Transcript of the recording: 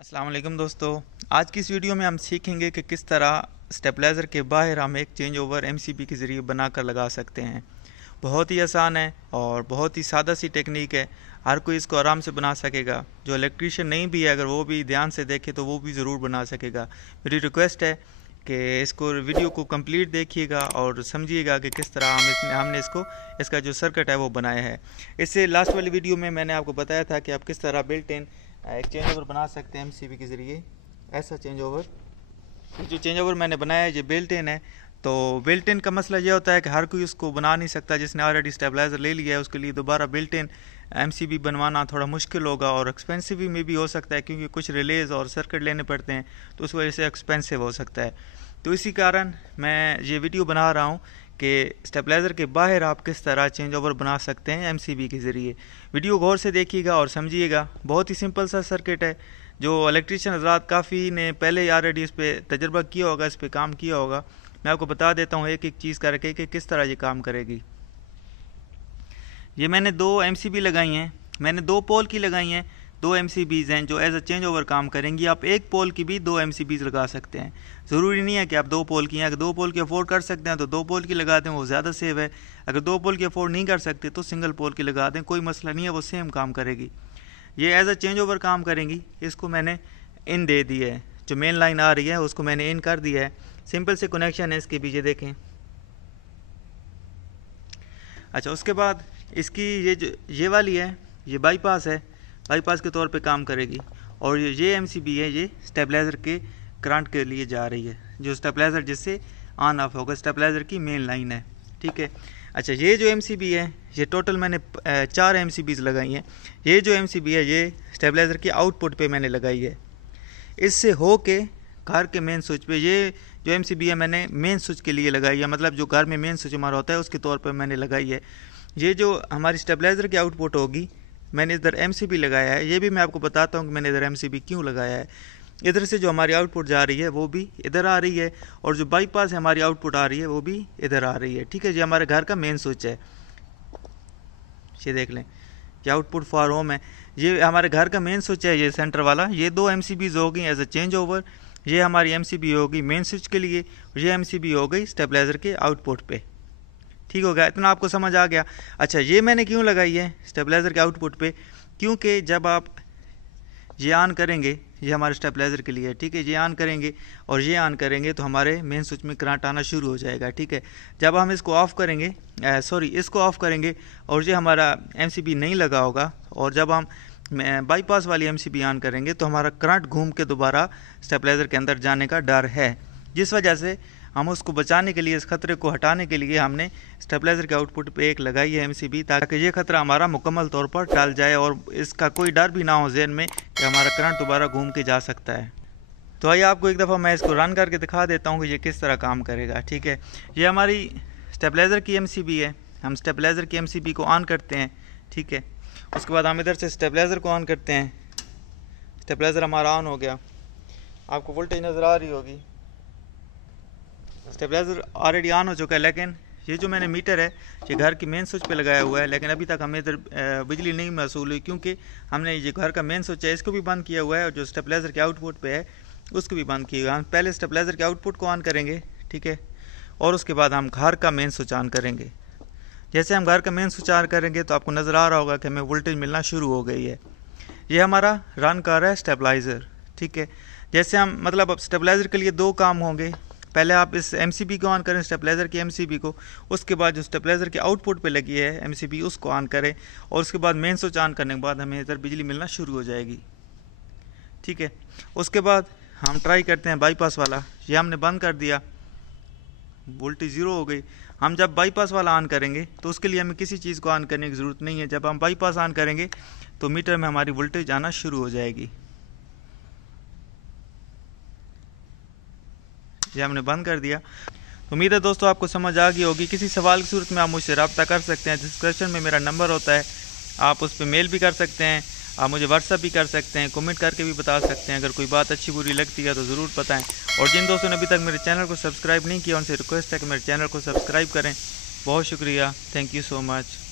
अस्सलाम वालेकुम दोस्तों, आज की इस वीडियो में हम सीखेंगे कि किस तरह स्टेबलाइज़र के बाहर हम एक चेंज ओवर एमसीबी के ज़रिए बनाकर लगा सकते हैं। बहुत ही आसान है और बहुत ही सादा सी टेक्निक है। हर कोई इसको आराम से बना सकेगा। जो इलेक्ट्रीशियन नहीं भी है, अगर वो भी ध्यान से देखे तो वो भी ज़रूर बना सकेगा। मेरी रिक्वेस्ट है कि इसको वीडियो को कंप्लीट देखिएगा और समझिएगा कि किस तरह हमने इसका जो सर्किट है वो बनाया है। इससे लास्ट वाली वीडियो में मैंने आपको बताया था कि आप किस तरह बिल्ट इन एक चेंज ओवर बना सकते हैं एमसीबी के ज़रिए। ऐसा चेंज ओवर, जो चेंज ओवर मैंने बनाया है ये बिल्ट इन है। तो बिल्ट इन का मसला ये होता है कि हर कोई उसको बना नहीं सकता। जिसने ऑलरेडी स्टेबलाइज़र ले लिया है उसके लिए दोबारा बिल्ट इन एमसीबी बनवाना थोड़ा मुश्किल होगा और एक्सपेंसिव में भी हो सकता है, क्योंकि कुछ रिलेज और सर्किट लेने पड़ते हैं, तो उस वजह से एक्सपेंसिव हो सकता है। तो इसी कारण मैं ये वीडियो बना रहा हूँ कि स्टेबलाइज़र के बाहर आप किस तरह चेंज ओवर बना सकते हैं एमसीबी के ज़रिए। वीडियो गौर से देखिएगा और समझिएगा। बहुत ही सिंपल सा सर्किट है। जो इलेक्ट्रीशियन हज़रात काफ़ी ने पहले ऑलरेडी इस पर तजर्बा किया होगा, इस पर काम किया होगा। मैं आपको बता देता हूँ एक एक चीज़ करके कि किस तरह ये काम करेगी। ये मैंने दो एमसीबी लगाई हैं, मैंने दो पोल की लगाई हैं। दो एमसीबीज़ हैं जो एज अ चेंज ओवर काम करेंगी। आप एक पोल की भी दो एमसीबीज़ लगा सकते हैं। ज़रूरी नहीं है कि आप दो पोल की हैं। अगर दो पोल की अफोर्ड कर सकते हैं तो दो पोल की लगा दें, वो ज़्यादा सेव है। अगर दो पोल की अफोर्ड नहीं कर सकते तो सिंगल पोल की लगा दें, कोई मसला नहीं है, वो सेम काम करेगी। ये एज अ चेंज ओवर काम करेंगी। इसको मैंने इन दे दिया है, जो मेन लाइन आ रही है उसको मैंने इन कर दिया है। सिंपल से कनेक्शन है इसके पीछे, देखें। अच्छा, उसके बाद इसकी ये वाली है, ये बाईपास है, बाईपास के तौर पे काम करेगी। और ये एमसीबी है, ये स्टेबलाइज़र के करंट के लिए जा रही है, जो स्टेबलाइज़र जिससे ऑन ऑफ होगा, स्टेबलाइज़र की मेन लाइन है, ठीक है। अच्छा, ये जो एमसीबी है, ये टोटल मैंने 4 एमसीबीज़ लगाई हैं। ये जो एमसीबी है ये स्टेबलाइज़र की आउटपुट पे मैंने लगाई है। इससे हो के घर के मेन स्विच पे, ये जो एमसीबी है मैंने मेन स्विच के लिए लगाई है, मतलब जो घर में मेन स्विच हमारा होता है उसके तौर पर मैंने लगाई है। ये जो हमारी स्टेबलाइज़र की आउटपुट होगी, मैंने इधर एमसीबी लगाया है। ये भी मैं आपको बताता हूँ कि मैंने इधर एमसीबी क्यों लगाया है। इधर से जो हमारी आउटपुट जा रही है वो भी इधर आ रही है, और जो बाईपास है हमारी आउटपुट आ रही है वो भी इधर आ रही है, ठीक है। ये हमारे घर का मेन स्विच है, ये देख लें, ये आउटपुट फॉर होम है। ये हमारे घर का मेन स्विच है, ये सेंटर वाला। ये दो एमसीबीज़ हो गई एज अ चेंज ओवर। ये हमारी एमसीबी होगी मेन स्विच के लिए, ये एमसीबी हो गई स्टेबलाइज़र के आउटपुट पे। ठीक हो गया, इतना आपको समझ आ गया। अच्छा, ये मैंने क्यों लगाई है स्टेबलाइज़र के आउटपुट पे, क्योंकि जब आप ये ऑन करेंगे, ये हमारे स्टेबलाइज़र के लिए है, ठीक है। ये ऑन करेंगे और ये ऑन करेंगे तो हमारे मेन स्विच में करंट आना शुरू हो जाएगा, ठीक है। जब हम इसको ऑफ़ करेंगे, इसको ऑफ़ करेंगे और ये हमारा एमसीबी नहीं लगा होगा, और जब हम बाईपास वाली एमसीबी ऑन करेंगे तो हमारा करंट घूम के दोबारा स्टेबलाइज़र के अंदर जाने का डर है। जिस वजह से हम उसको बचाने के लिए, इस खतरे को हटाने के लिए हमने स्टेबलाइज़र के आउटपुट पे एक लगाई है एमसीबी, ताकि ये खतरा हमारा मुकम्मल तौर पर टल जाए और इसका कोई डर भी ना हो ज़हन में कि हमारा करंट दोबारा घूम के जा सकता है। तो आइए आपको एक दफ़ा मैं इसको रन करके दिखा देता हूँ कि ये किस तरह काम करेगा, ठीक है। ये हमारी स्टेबलाइज़र की एमसीबी है। हम स्टेबलाइज़र की एमसीबी को ऑन करते हैं, ठीक है। उसके बाद हम इधर से स्टेबलाइज़र को ऑन करते हैं। स्टेबलाइज़र हमारा ऑन हो गया, आपको वोल्टेज नज़र आ रही होगी। स्टेबलाइज़र ऑलरेडी ऑन हो चुका है, लेकिन ये जो मैंने मीटर है ये घर की मेन स्विच पे लगाया हुआ है, लेकिन अभी तक हमें इधर बिजली नहीं महसूल हुई, क्योंकि हमने ये घर का मेन स्विच है इसको भी बंद किया हुआ है, और जो स्टेबलाइज़र के आउटपुट पे है उसको भी बंद किया हुआ है। हम पहले स्टेबलाइज़र के आउटपुट को ऑन करेंगे, ठीक है, और उसके बाद हम घर का मेन स्विच ऑन करेंगे। जैसे हम घर का मेन स्विच ऑन करेंगे तो आपको नज़र आ रहा होगा कि हमें वोल्टेज मिलना शुरू हो गई है। ये हमारा रन कर रहा है स्टेबलाइज़र, ठीक है। जैसे हम, मतलब अब स्टेबलाइज़र के लिए दो काम होंगे। पहले आप इस एमसीबी को ऑन करें, स्टेबलाइज़र की एमसीबी को, उसके बाद जो स्टेबलाइज़र के आउटपुट पे लगी है एमसीबी उसको ऑन करें, और उसके बाद मेन स्विच ऑन करने के बाद हमें इधर बिजली मिलना शुरू हो जाएगी, ठीक है। उसके बाद हम ट्राई करते हैं बाईपास वाला। ये हमने बंद कर दिया, वोल्टेज ज़ीरो हो गई। हम जब बाईपास वाला ऑन करेंगे तो उसके लिए हमें किसी चीज़ को ऑन करने की ज़रूरत नहीं है। जब हम बाईपास ऑन करेंगे तो मीटर में हमारी वोल्टेज आना शुरू हो जाएगी। ये हमने बंद कर दिया। तो उम्मीद है दोस्तों आपको समझ आ गई होगी। किसी सवाल की सूरत में आप मुझसे रब्ता कर सकते हैं। डिस्क्रिप्शन में मेरा नंबर होता है, आप उस पर मेल भी कर सकते हैं, आप मुझे व्हाट्सअप भी कर सकते हैं, कमेंट करके भी बता सकते हैं। अगर कोई बात अच्छी बुरी लगती है तो ज़रूर बताएं। और जिन दोस्तों ने अभी तक मेरे चैनल को सब्सक्राइब नहीं किया उनसे रिक्वेस्ट है कि मेरे चैनल को सब्सक्राइब करें। बहुत शुक्रिया, थैंक यू सो मच।